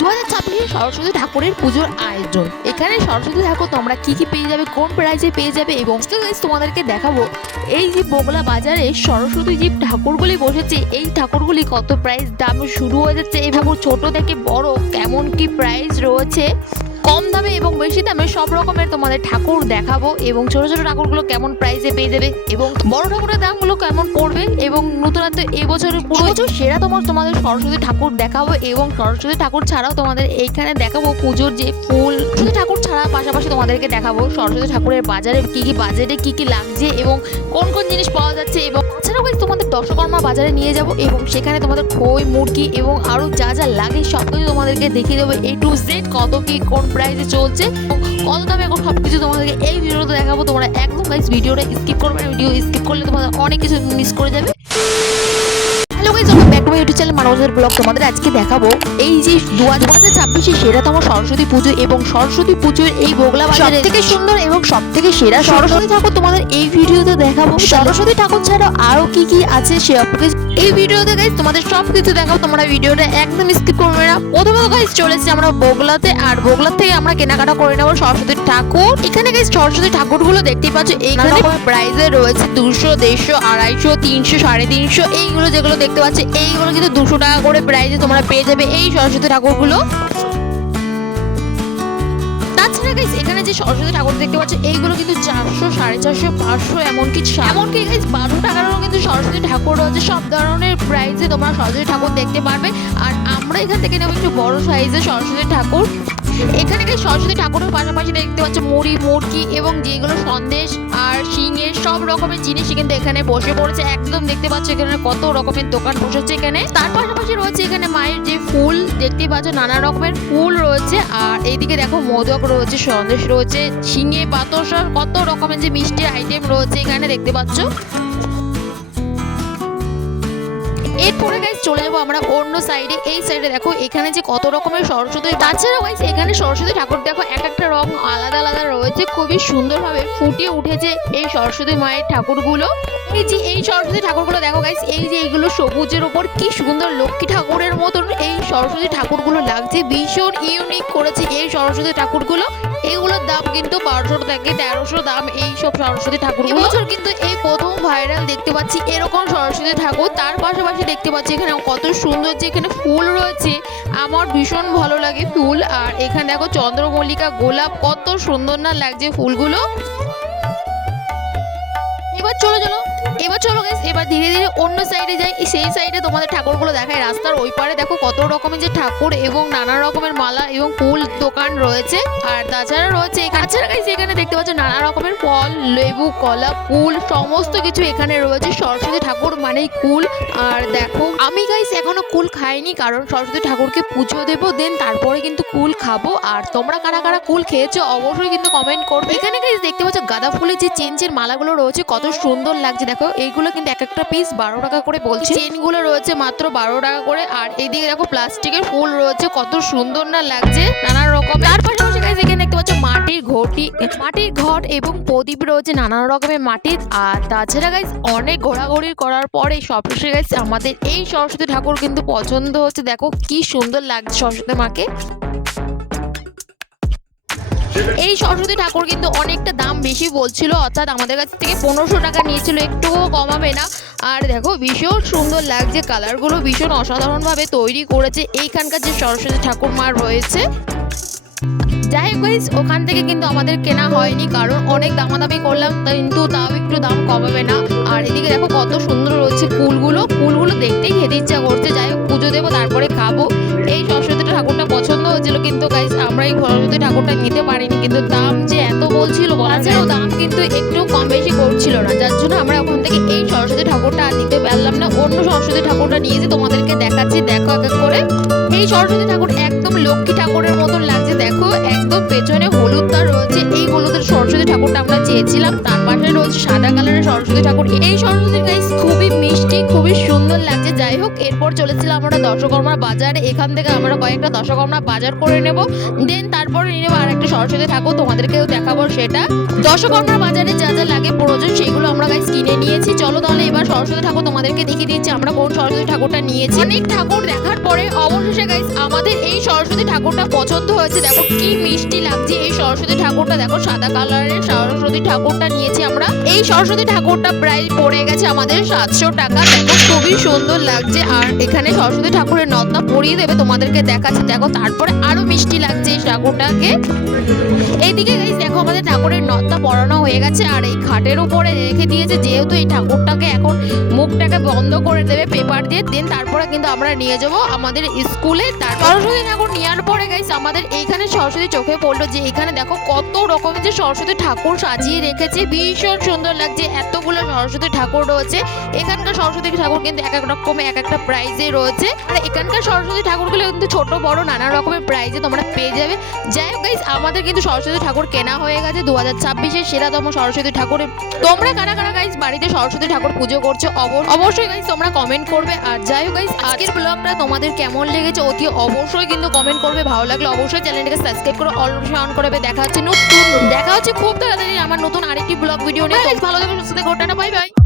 2026 সরস্বতী ঠাকুরের পুজোর আয়োজন। এখানে সরস্বতী ঠাকুর তোমরা কি কি পেয়ে যাবে, কোন প্রাইসে পেয়ে যাবে এবং তোমাদেরকে দেখাবো এই যে বগলা বাজারে সরস্বতী যে ঠাকুরগুলি বসেছে এই ঠাকুরগুলি কত প্রাইস দাম শুরু হয়ে যাচ্ছে এবং ছোট থেকে বড় কেমন কি প্রাইস রয়েছে, কম দামে এবং বেশি দামে সব রকমের তোমাদের ঠাকুর দেখাবো এবং ছোট ছোট ঠাকুরগুলো কেমন প্রাইসে পেয়ে যাবে এবং বড় ঠাকুরের দামগুলো কেমন পড়বে এবং নতুনত্ব এবছরের পুরো বছর সেরা তোমাদের সরস্বতী ঠাকুর দেখাবো এবং সরস্বতী ঠাকুর ছাড়াও তোমাদের এইখানে দেখাবো পুজোর যে ফুল ঠাকুর ছাড়া পাশাপাশি তোমাদেরকে দেখাবো সরস্বতী ঠাকুরের বাজারে কি কি বাজেটে কি কি লাগছে এবং কোন কোন জিনিস পাওয়া যাচ্ছে এবং তাছাড়াও তোমাদের দশকর্মা বাজারে নিয়ে যাব এবং সেখানে তোমাদের খই মুরগি এবং আরো যা যা লাগে সবকিছু তোমাদেরকে দেখিয়ে দেবো A to Z কত কি কোন প্রাইসে চলছে কত দামে এখন সবকিছু তোমাদেরকে এই ভিডিওতে দেখাবো। তোমরা একদম গাইস ভিডিওটা স্কিপ করবে না, ভিডিও স্কিপ করলে তোমাদের অনেক কিছু মিস করে যাবে। Hello guys, welcome back to my YouTube channel মানবজার ব্লগ। তোমাদের আজকে দেখাবো এই যে 2026 সেরাতম সরস্বতী পুজো এবং সরস্বতী পুজোর এই বগলা বাজারে সবথেকে সুন্দর এবং সবথেকে সেরা সরস্বতী ঠাকুর তোমাদের এই ভিডিওতে দেখাবো। সরস্বতী ঠাকুর ছাড়াও আরো কি কি আছে সবকিছু এই ভিডিওতে গাইস তোমাদের সবকিছু দেখাবো। তোমরা ভিডিওটা একদম স্কিপ করবে না। প্রথমত গাইস চলেছি আমরা বগলাতে, আর বগলার থেকে আমরা কেনাকাটা করে নেবো সরস্বতী ঠাকুর। এখানে গাইস সরস্বতী ঠাকুরগুলো দেখতেই পাচ্ছ এইখানে প্রাইসে রয়েছে 200, 150, 250, 300, 350 এইগুলো যেগুলো দেখতে পাচ্ছ এইগুলো কিন্তু 200 টাকা করে প্রাইসে তোমরা পেয়ে যাবে এই সরস্বতী ঠাকুরগুলো। তাছাড়া গাইস এখানে যে সরস্বতী ঠাকুর দেখতে পাচ্ছ এইগুলো কিন্তু 400, 450, 500 এমনকি গাইস 12 টাকারও কিন্তু সরস্বতী ঠাকুর রয়েছে। সব ধরনের প্রাইসে তোমরা সরস্বতী ঠাকুর দেখতে পারবে। আর আমরা এখান থেকে নেবো একটু বড় সাইজের সরস্বতী ঠাকুর। এখানে সরস্বতী ঠাকুরের পাশাপাশি দেখতে পাচ্ছ মুড়কি এবং যেগুলো সন্দেশ আর শিঙের সব রকমের জিনিস কিন্তু এখানে বসে পড়েছে। একদম দেখতে পাচ্ছ এখানে কত রকমের দোকান বসেছে এখানে। তার পাশাপাশি রয়েছে এখানে মায়ের যে ফুল দেখতে পাচ্ছ, নানা রকমের ফুল রয়েছে। আর এইদিকে দেখো মোদক রয়েছে, সন্দেশ রয়েছে, শিঙে বাতাসা কত রকমের যে মিষ্টির আইটেম রয়েছে এখানে দেখতে পাচ্ছ। এরপরে গাইস চলে যাবো আমরা অন্য সাইডে। এই সাইডে দেখো এখানে যে কত রকমের সরস্বতী, তাছাড়াও গাইস এখানে সরস্বতী ঠাকুর দেখো এক একটা রং আলাদা আলাদা রয়েছে, খুবই সুন্দরভাবে ফুটে উঠেছে এই সরস্বতী মায়ের ঠাকুরগুলো। এই যে এই সরস্বতী ঠাকুরগুলো দেখো গাইস, এই যে এইগুলো সবুজের উপর কি সুন্দর লক্ষ্মী ঠাকুরের মতন এই সরস্বতী ঠাকুরগুলো লাগছে, ভীষণ ইউনিক করেছে এই সরস্বতী ঠাকুরগুলো। এইগুলোর দাম কিন্তু 1200 থেকে 1300 দাম এই সব সরস্বতী ঠাকুর। এবছর কিন্তু এই প্রথম ভাইরাল দেখতে পাচ্ছি এরকম সরস্বতী ঠাকুর। তার পাশাপাশি দেখতে পাচ্ছি এখানে কত সুন্দর যে এখানে ফুল রয়েছে, আমার ভীষণ ভালো লাগে ফুল। আর এখানে দেখো চন্দ্রমল্লিকা, গোলাপ কত সুন্দর না লাগছে ফুলগুলো। এবার চলো গাইস, এবার ধীরে ধীরে অন্য সাইডে যাই। সেই সাইডে তোমাদের ঠাকুরগুলো দেখায়। রাস্তার ওই পারে দেখো কত রকমের যে ঠাকুর এবং নানা রকমের মালা এবং ফুল দোকান রয়েছে। আর তাছাড়া রয়েছে এখানে দেখতে পাচ্ছ নানা রকমের ফল, লেবু, কলা, কুল সমস্ত কিছু এখানে রয়েছে। সরস্বতী ঠাকুর মানেই কুল। আর দেখো আমি গাইস এখনো কুল খাইনি, কারণ সরস্বতী ঠাকুরকে পুজো দেবো, দেন তারপরে কিন্তু কুল খাবো। আর তোমরা কারা কারা কুল খেয়েছো অবশ্যই কিন্তু কমেন্ট করবে। এখানে গাইস দেখতে পাচ্ছ গাঁদা ফুলের যে চেঞ্চের মালাগুলো রয়েছে কত সুন্দর লাগছে। দেখো এইগুলো কিন্তু এক একটা পিস 12 টাকা করে বলছে, চেনগুলো রয়েছে মাত্র 12 টাকা করে। আর এইদিকে দেখো প্লাস্টিকের ফুল রয়েছে কত সুন্দর না লাগছে নানা রকম। তার পাশাপাশি গাইস এখানে দেখতে পাচ্ছ মাটির ঘট এবং প্রদীপ রয়েছে নানা রকমের মাটির। আর তাছাড়া গাইস অনেক ঘোরাঘুরি করার পরে সবশেষে গাইস আমাদের এই সরস্বতী ঠাকুর কিন্তু পছন্দ হচ্ছে। দেখো কি সুন্দর লাগছে সরস্বতী মাকে। এই সরস্বতী ঠাকুর কিন্তু অনেকটা দাম বেশি বলছিল, অর্থাৎ আমাদের কাছ থেকে 1500 টাকা নিয়েছিল, একটুও কমাবে না। আর দেখো ভীষণ সুন্দর লাগছে, কালারগুলো ভীষণ অসাধারণভাবে তৈরি করেছে এইখানকার যে সরস্বতী ঠাকুর মা রয়েছে। যাই হোক গাইস ওখান থেকে কিন্তু আমাদের কেনা হয়নি, কারণ অনেক দামাদামি করলাম, কিন্তু তাও একটু দাম কমাবে না। আর এদিকে দেখো কত সুন্দর রয়েছে ফুলগুলো দেখতেই খেতে ইচ্ছা করছে। যাই হোক পুজো দেবো তারপরে খাবো। এই সরস্বতী ঠাকুরটা পছন্দ হয়েছিল, কিন্তু গাইস আমরা এই সরস্বতী ঠাকুরটা নিতে পারিনি, কিন্তু দাম যে এত বলছিল দাম কিন্তু একটু কম বেশি করছিল না, যার জন্য আমরা ওখান থেকে এই সরস্বতী ঠাকুরটা আর নিতে পারলাম না। অন্য সরস্বতী ঠাকুরটা নিয়েছি, তোমাদেরকে দেখাচ্ছি। দেখো এক এক করে এই সরস্বতী ঠাকুর একদম লক্ষ্মী ঠাকুরের মতন লাগছে। দেখো একদম পেছনে হলুদ তার রয়েছে, এই হলুদের সরস্বতী ঠাকুরটা আমরা চেয়েছিলাম। তার পাশে রয়েছে সাদা কালারের সরস্বতী ঠাকুর। এই সরস্বতী গাইস খুবই মিষ্টি, খুবই সুন্দর লাগছে। যাই হোক, এরপর চলেছিলাম আমরা দশকর্মা বাজারে। এখান থেকে আমরা কয়েকটা দশকর্মা বাজার করে নেব, দেন তারপরে নিয়ে নেবো আর একটা সরস্বতী ঠাকুর, তোমাদেরকেও দেখাবো সেটা। দশকর্মা বাজারে যা যা লাগে প্রয়োজন সেগুলো আমরা গাইস কিনে নিয়েছি। চলো তাহলে এবার সরস্বতী ঠাকুর তোমাদেরকে দেখিয়ে দিচ্ছি আমরা কোন সরস্বতী ঠাকুরটা নিয়েছি। অনেক ঠাকুর দেখার পরে অবশেষে গাইস আমাদের এই সরস্বতী ঠাকুরটা পছন্দ হয়েছে। দেখো কি মিষ্টি লাগছে এই সরস্বতী ঠাকুরটা, দেখো সাদা কালারের সরস্বতী ঠাকুরটা নিয়েছি আমরা। এই সরস্বতী ঠাকুরটা প্রায় পড়ে গেছে আমাদের 700 টাকা। দেখো খুবই সুন্দর লাগছে, আর এখানে সরস্বতী ঠাকুরের নথটা পরিয়ে দেবে, তোমাদেরকে দেখাচ্ছি। দেখো তারপরে আরো মিষ্টি লাগছে এই ঠাকুরটাকে। এইদিকে গাইস দেখো আমাদের ঠাকুরের নথটা পরানো হয়ে গেছে, আর এই খাটের উপরে রেখে দিয়েছে, যেহেতু এই ঠাকুরটাকে এখন মুখটাকে বন্ধ করে দেবে পেপার দিয়ে। দেন তারপরে কিন্তু আমরা নিয়ে যাব আমাদের স্কুলে। তার সরস্বতী ঠাকুর নেওয়ার পরে গাইস আমাদের এইখানে সরস্বতী চোখে পড়লো যে এখানে দেখো কত রকমের যে সরস্বতী ঠাকুর সাজিয়ে রেখেছে, ভীষণ সুন্দর লাগছে। এতগুলো সরস্বতী ঠাকুর রয়েছে। এখানকার সরস্বতী ঠাকুর কিন্তু এক এক রকমের এক একটা প্রাইজে রয়েছে, আর এখানকার সরস্বতী ঠাকুরগুলো কিন্তু ছোট বড় নানা রকমের প্রাইজে তোমরা পেয়ে যাবে। যাই হোক গাইস আমাদের কিন্তু সরস্বতী ঠাকুর কেনা হয়ে গেছে 2026-এর সেরাতম সরস্বতী ঠাকুরের। তোমরা কারা কারা গাইস বাড়িতে সরস্বতী ঠাকুর পুজো করছো অবশ্যই গাইস তোমরা কমেন্ট করবে। আর যাই হোক গাইস আজকের ব্লগটা তোমাদের কেমন লেগেছে অতি অবশ্যই কিন্তু কমেন্ট করবে। ভালো লাগলে অবশ্যই চ্যানেলটাকে সাবস্ক্রাইব করে অল নোটিফিকেশন অন করবে। দেখা হচ্ছে খুব তাড়াতাড়ি আমার নতুন আরেকটি ব্লগ ভিডিও নিয়ে। ভালো থাকবে, সুস্থ থাকো, টাটা, বাই বাই।